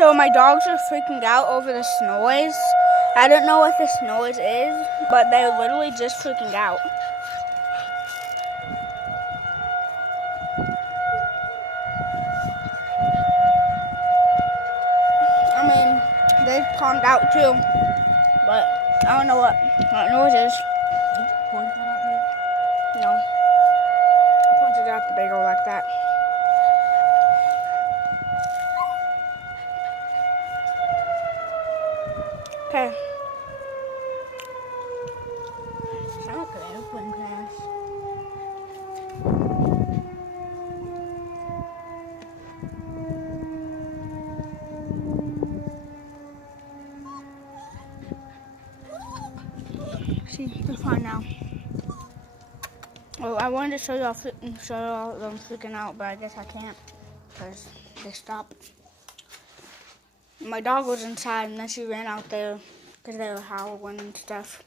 So my dogs are freaking out over this noise. I don't know what this noise is, but they're literally just freaking out. I mean, they calmed out too, but I don't know what that noise is. Did you point that at me? No. I pointed out the bagel like that. Okay. Sound like an airplane crash. See, they're fine now. Well, I wanted to show y'all them freaking out, but I guess I can't because they stopped. My dog was inside, and then she ran out there because they were howling and stuff.